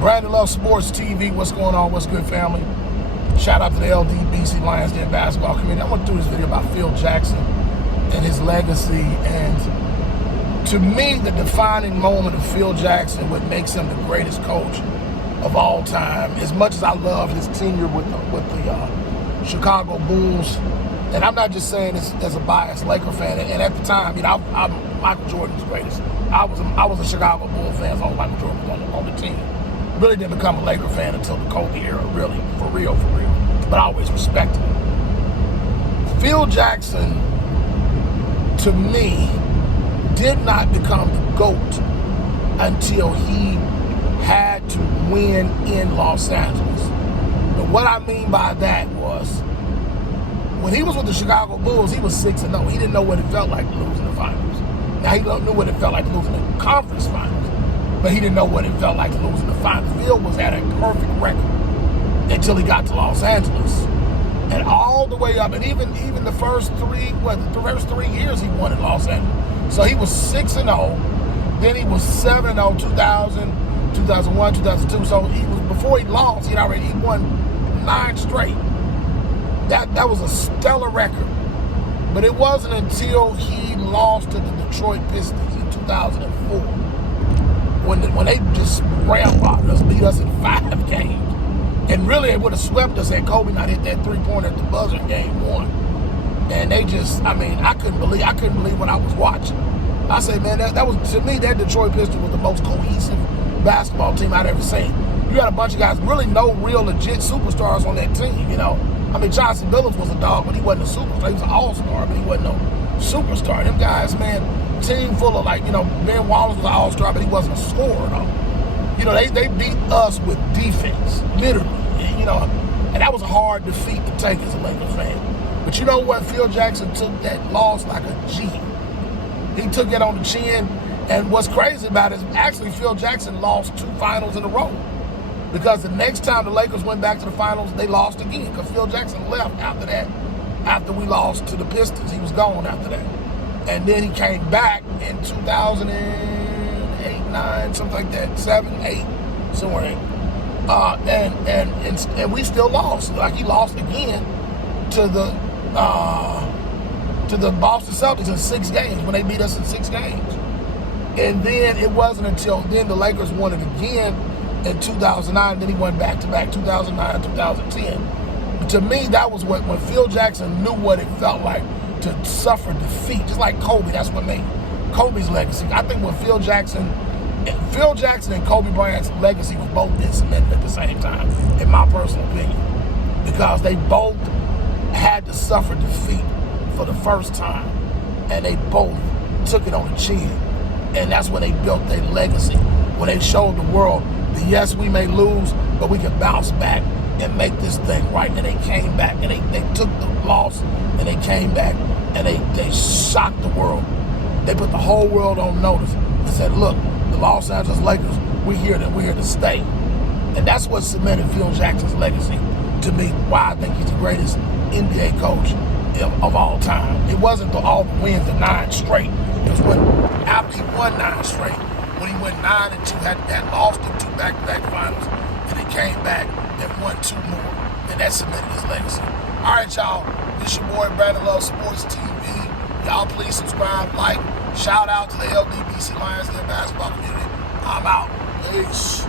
Brandon Love Sports TV. What's going on? What's good, family? Shout out to the LDBC Lions Den basketball community. I want to do this video about Phil Jackson and his legacy. And to me, the defining moment of Phil Jackson, what makes him the greatest coach of all time, as much as I love his tenure with the Chicago Bulls, and I'm not just saying this as a biased Laker fan. And at the time, I'm Michael Jordan's greatest. I was a Chicago Bulls fan, so Michael Jordan was on the team. Really didn't become a Laker fan until the Kobe era, really, for real. But I always respected him. Phil Jackson, to me, did not become the GOAT until he had to win in Los Angeles. But what I mean by that was, when he was with the Chicago Bulls, he was 6-0. He didn't know what it felt like to lose in the finals. Now, he knew what it felt like to lose in the conference finals, but he didn't know what it felt like to lose in the finals. Phil was at a perfect record until he got to Los Angeles. And all the way up, and even the first the first 3 years he won in Los Angeles. So he was 6-0, then he was 7-0, 2000, 2001, 2002. So before he lost, he won 9 straight. That was a stellar record. But it wasn't until he lost to the Detroit Pistons in 2004 when they just ramrodded us, beat us in 5 games. And really, it would have swept us had Kobe not hit that 3-pointer at the buzzer in game 1. And they just, I couldn't believe what I was watching. I say, man, that was, to me, that Detroit Pistons was the most cohesive basketball team I'd ever seen. You had a bunch of guys, really no real legit superstars on that team, you know. Chauncey Billups was a dog, but he wasn't a superstar. He was an all-star, but he wasn't no superstar. Them guys, man, team full of Ben Wallace was an all-star, but he wasn't a scorer, though. They beat us with defense, literally. And that was a hard defeat to take as a Lakers fan. But you know what? Phil Jackson took that loss like a G. He took it on the chin. And what's crazy about it is actually Phil Jackson lost 2 finals in a row. Because the next time the Lakers went back to the finals, they lost again. Because Phil Jackson left after that. After we lost to the Pistons, he was gone after that. And then he came back in 2008, 9, something like that, 7, 8, somewhere in. And we still lost. Like, he lost again to the Boston Celtics in 6 games, when they beat us in 6 games. And then it wasn't until then the Lakers won it again in 2009. Then he went back-to-back, 2009, 2010. To me, that was when Phil Jackson knew what it felt like to suffer defeat, just like Kobe. That's what made Kobe's legacy. I think when Phil Jackson and Kobe Bryant's legacy was both in cemented at the same time, in my personal opinion, because they both had to suffer defeat for the first time, and they both took it on the chin. And that's when they built their legacy, when they showed the world that yes, we may lose, but we can bounce back and make this thing right. And they came back, and they took the loss, and they came back, and they shocked the world. They put the whole world on notice and said, look, the Los Angeles Lakers, we're here to stay. And that's what cemented Phil Jackson's legacy, to me, why I think he's the greatest NBA coach of all time. It wasn't all the wins, the 9 straight. It was after he won 9 straight, when he went 9-2, had lost in 2 back-to-back finals, and he came back and won 2 more, and that cemented his legacy. All right, y'all, this your boy Brandon Love Sports TV. Y'all please subscribe, like, shout out to the LDBC Lions Den basketball community. I'm out. Peace.